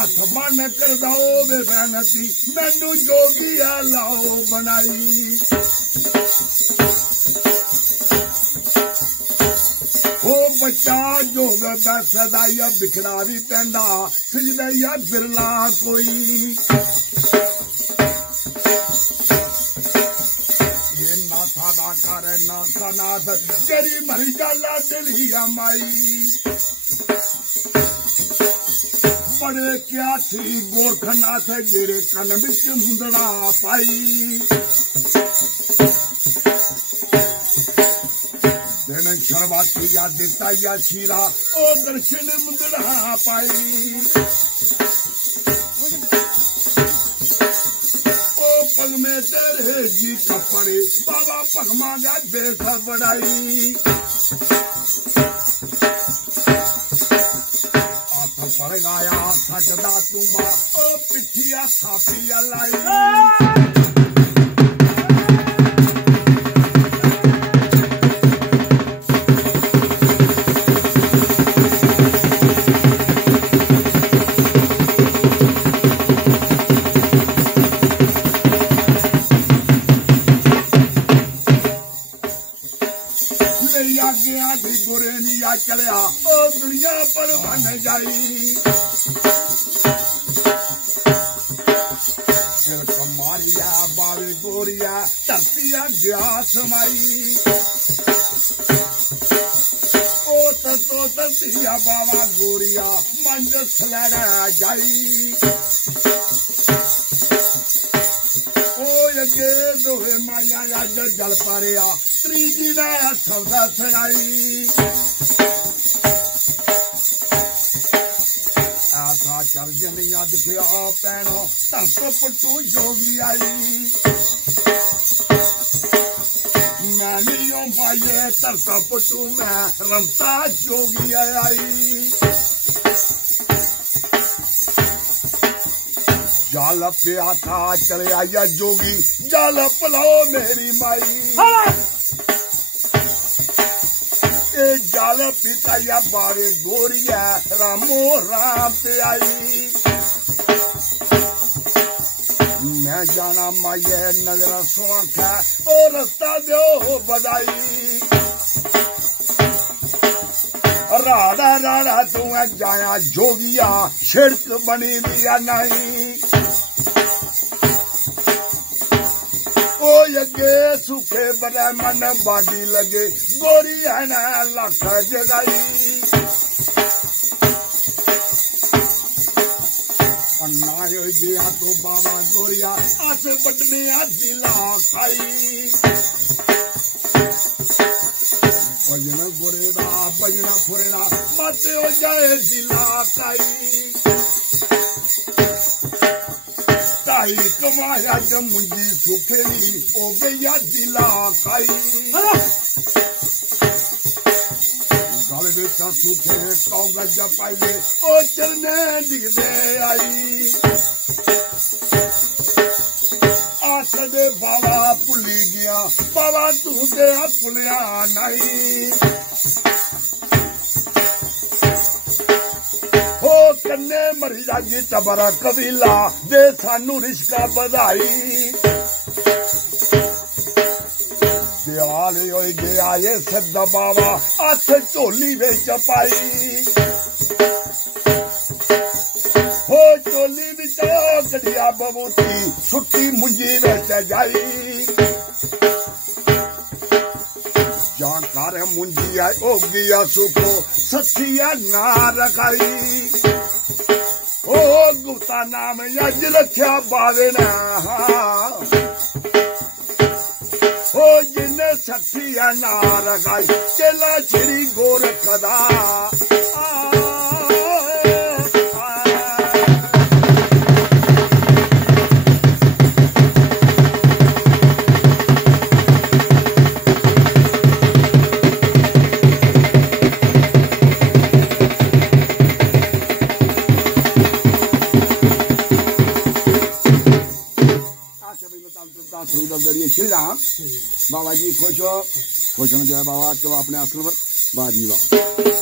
हथ बन कर दो वे बेनती मैनू जोगिया लाओ बनाई ओ बच्चा जोग दा सदाइया बिखड़ा भी पैंदा सजदाइया बिरला कोई ये नाथा दा कर नाथा नाथ तेरी मरी गला दिलिया माई बड़े क्या थी गोरखनाथ जेरे कन बिच मुंदड़ा पाई दिन शर्वाती या देता या शीरा ओ दर्शन मुंदड़ा पाई ओ पग में तेरे जी कपड़े बाबा पगमा गया बेसा बढ़ाई पड़ गया सजदा तुम्बा ओ पिठिया खापिया लाई आगे आगे गोरे निया चलिया ओ दुनिया पर बन जाई कमारिया बावे गोरिया धरतिया गया समाई ओ तो धरतिया बाबा गोरिया मंज सलड़ा जाई ओ अगे दोहे माया अज जल पारिया त्रीजी ने सौदा सुनाई आखा चर्जन अज पिया पैनो धरत पटू जोगी आई मैं नहीं पाइए धरत पटू मैं रमता जोगी आई जल पिया था चले आया जोगी जल पलाओ मेरी माई जल पिता या बारे गोरिया रामो राम पे आई मैं जाना माये नजर सोखा ओ रास्ता दो बधाई राड़ा राड़ा तू जाया जोगिया छिड़क बनी दिया नहीं ओ यगे सुखे बड़े मन बाडी लगे गोरी है ना लख जगाई अन्ना हो गया तो बाबा गोरिया अस बटने दिला खाई भजन गोरेदा भजना फुरेदा माते हो जाए दिला खाई ताई कमाया जब मुंजी सुखेली हो गया जिला काई गल बेचा सुखे कागज पाइए ओ चलने दिखदे आई आस दे बाबा भुली गया बाबा तू दे भुलिया नहीं हो कन्ने मरी जागी टबरा कबीला दे सानू रिश्का बधाई दयाले होई गया ये सदा बाबा हथ झोली विच पाई हो झोली विच गड़िया बबूती सुट्टी मुंजी विच जाई जा कर मुंजी आई ओ गया सुखो सखिया ना रखाई ओ गुप्ता नाम अज रखा बावे ना ओ जिन्ने सखिया ना रखाई चला श्री गोरख दा श्री राम बाबा जी खुश हो जय बाबा तो अपने आसन पर बाजी वाह